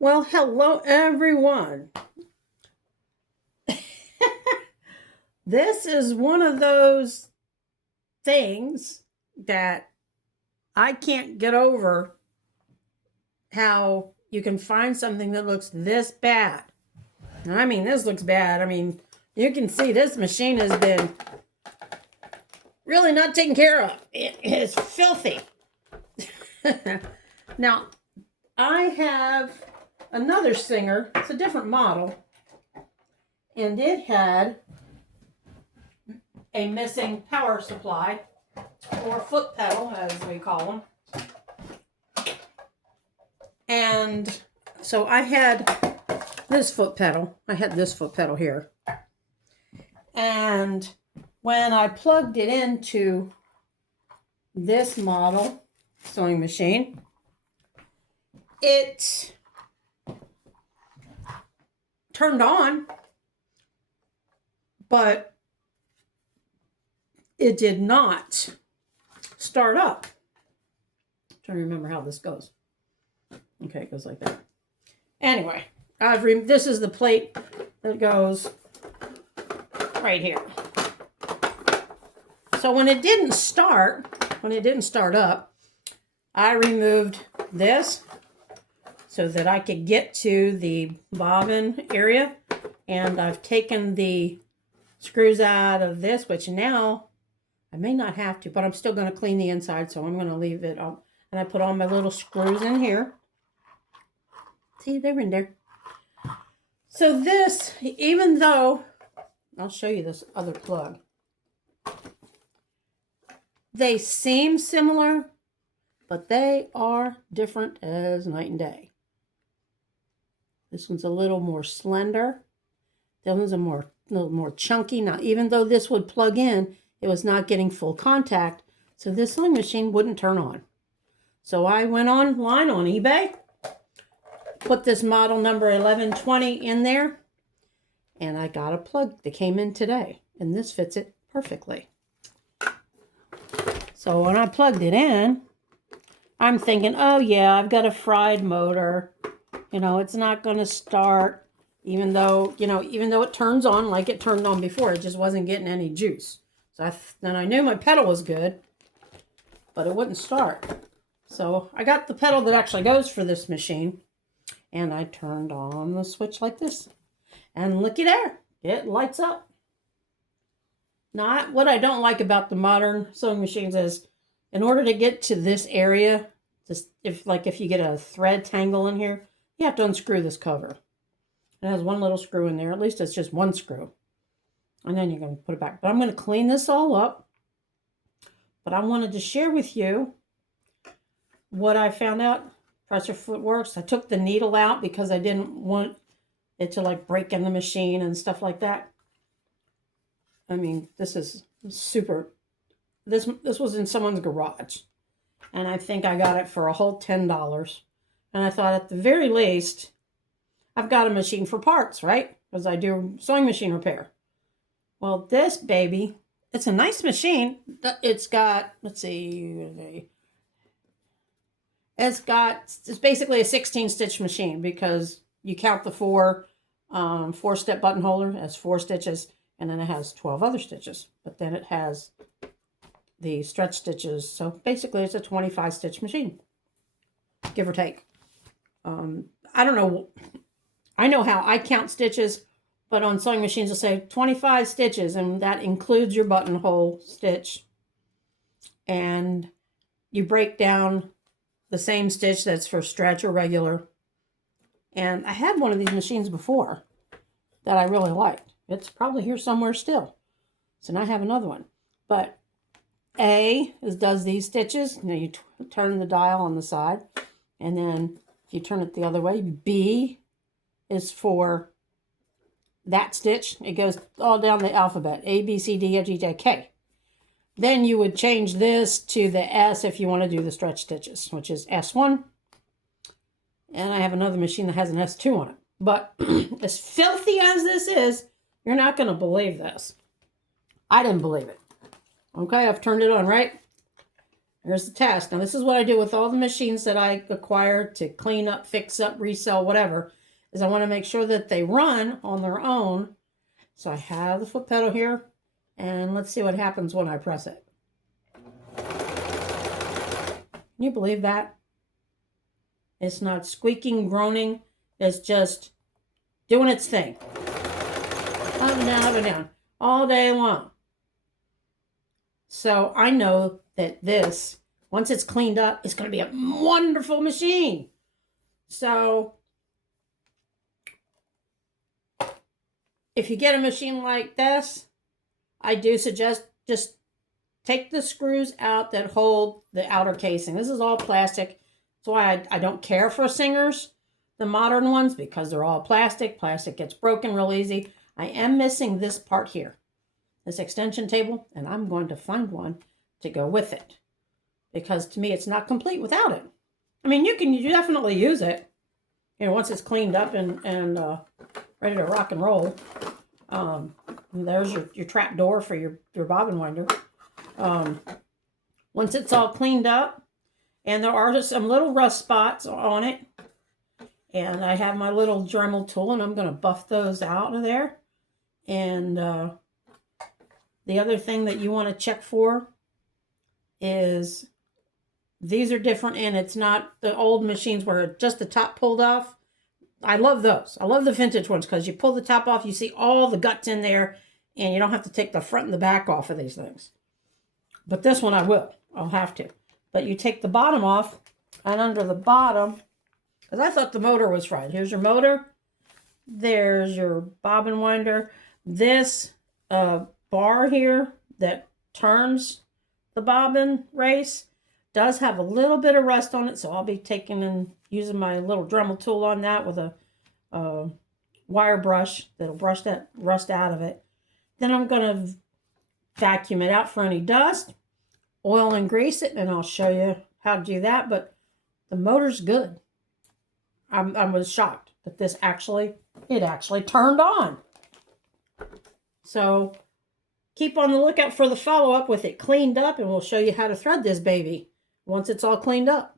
Well, hello everyone. This is one of those things that I can't get over, how you can find something that looks this bad. And I mean, this looks bad. I mean, you can see this machine has been really not taken care of. It is filthy. Now, I have another Singer. It's a different model. And it had a missing power supply, or foot pedal as we call them. And so I had this foot pedal. I had this foot pedal here. And when I plugged it into this model sewing machine, it turned on, but it did not start up. I'm trying to remember how this goes. Okay, it goes like that. Anyway, this is the plate that goes right here. So when it didn't start up, I removed this so that I could get to the bobbin area, and I've taken the screws out of this, which now I may not have to, but I'm still going to clean the inside, so I'm going to leave it up. And I put all my little screws in here. See, they're in there. So this, even though, I'll show you this other plug. They seem similar, but they are different as night and day. This one's a little more slender. That one's a little more chunky. Now, even though this would plug in, it was not getting full contact, so this sewing machine wouldn't turn on. So I went online on eBay, put this model number 1120 in there, and I got a plug that came in today, and this fits it perfectly. So when I plugged it in, I'm thinking, oh yeah, I've got a fried motor. You know, it's not going to start, even though it turns on like it turned on before. It just wasn't getting any juice. So then I knew my pedal was good, but it wouldn't start. So I got the pedal that actually goes for this machine, and I turned on the switch like this. And looky there, it lights up. Now, what I don't like about the modern sewing machines is, in order to get to this area, if you get a thread tangle in here, you have to unscrew this cover. It has one little screw in there. At least it's just one screw. And then you're going to put it back. But I'm going to clean this all up. But I wanted to share with you what I found out. Presser Foot Works. I took the needle out because I didn't want it to like break in the machine and stuff like that. I mean, this is super. This was in someone's garage. And I think I got it for a whole $10. And I thought, at the very least, I've got a machine for parts, right? Because I do sewing machine repair. Well, this baby, it's a nice machine. It's got, let's see, it's basically a 16-stitch machine, because you count the four-step button holder as 4 stitches, and then it has 12 other stitches. But then it has the stretch stitches. So basically, it's a 25-stitch machine, give or take. I don't know. I know how I count stitches, but on sewing machines it'll say 25 stitches, and that includes your buttonhole stitch. And you break down the same stitch that's for stretch or regular. And I had one of these machines before that I really liked. It's probably here somewhere still. So now I have another one. But A does these stitches. You know, you turn the dial on the side, and then if you turn it the other way, B is for that stitch. It goes all down the alphabet, A, B, C, D, F, G, J, K. Then you would change this to the S if you want to do the stretch stitches, which is S1. And I have another machine that has an S2 on it. But as filthy as this is, you're not going to believe this. I didn't believe it. Okay, I've turned it on, right? Here's the test. Now, this is what I do with all the machines that I acquire to clean up, fix up, resell, whatever, is I want to make sure that they run on their own. So I have the foot pedal here, and let's see what happens when I press it. Can you believe that? It's not squeaking, groaning. It's just doing its thing. Up and down, up and down, all day long. So I know that this, once it's cleaned up, it's going to be a wonderful machine. So if you get a machine like this, I do suggest just take the screws out that hold the outer casing. This is all plastic. That's why I don't care for Singers, the modern ones, because they're all plastic. Plastic gets broken real easy. I am missing this part here, this extension table, and I'm going to find one to go with it, because to me it's not complete without it. I mean, you definitely use it, you know, once it's cleaned up and ready to rock and roll. There's your trap door for your bobbin winder. Once it's all cleaned up, and there are just some little rust spots on it, and I have my little Dremel tool, and I'm going to buff those out of there. And the other thing that you want to check for is these are different, and it's not the old machines where just the top pulled off. I love those. I love the vintage ones because you pull the top off, you see all the guts in there, and you don't have to take the front and the back off of these things. But this one I will. I'll have to. But you take the bottom off, and under the bottom, because I thought the motor was fried. Here's your motor. There's your bobbin winder. This bar here that turns the bobbin race does have a little bit of rust on it, so I'll be taking and using my little Dremel tool on that with a wire brush that'll brush that rust out of it. Then I'm going to vacuum it out for any dust, oil and grease it, and I'll show you how to do that. But the motor's good. I was shocked that it actually turned on. So keep on the lookout for the follow-up with it cleaned up, and we'll show you how to thread this baby once it's all cleaned up.